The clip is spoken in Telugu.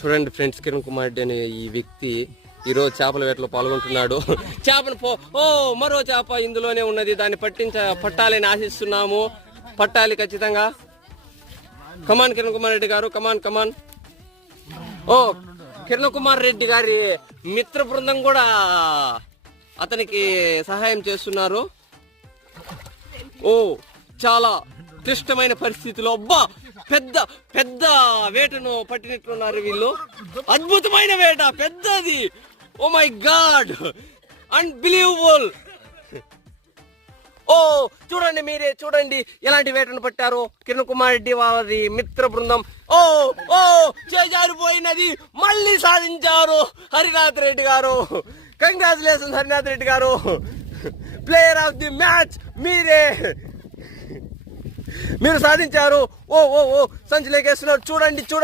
చూడండి ఫ్రెండ్స్, కిరణ్ కుమార్ రెడ్డి అనే ఈ వ్యక్తి ఈరోజు చేపల వేటలో పాల్గొంటున్నాడు. చేపను మరో చేప ఇందులోనే ఉన్నది, దాన్ని పట్టాలని ఆశిస్తున్నాము. పట్టాలి ఖచ్చితంగా. కమాన్ కిరణ్ కుమార్ రెడ్డి గారు, కమాన్ కమాన్. ఓ కిరణ్ కుమార్ రెడ్డి గారి మిత్ర బృందం కూడా అతనికి సహాయం చేస్తున్నారు. ఓ చాలా క్లిష్టమైన పరిస్థితిలో అబ్బా పెద్ద పెద్ద వేటను పట్టినట్లున్నారు వీళ్ళు. అద్భుతమైన వేట, పెద్దది. Oh my God, unbelievable. ఓ చూడండి, మీరే చూడండి ఎలాంటి వేటను పట్టారు కిరణ్ కుమార్ రెడ్డి వారి మిత్ర బృందం. ఓ ఓ చేజారిపోయినది, మళ్ళీ సాధించారు హరినాథ్ రెడ్డి గారు. కంగ్రాచులేషన్స్ హరినాథ్ రెడ్డి గారు, ప్లేయర్ ఆఫ్ ది మ్యాచ్ మీరు సాధించారు. ఓ ఓ ఓ సంచిలేకేస్తున్నారు, చూడండి చూడండి.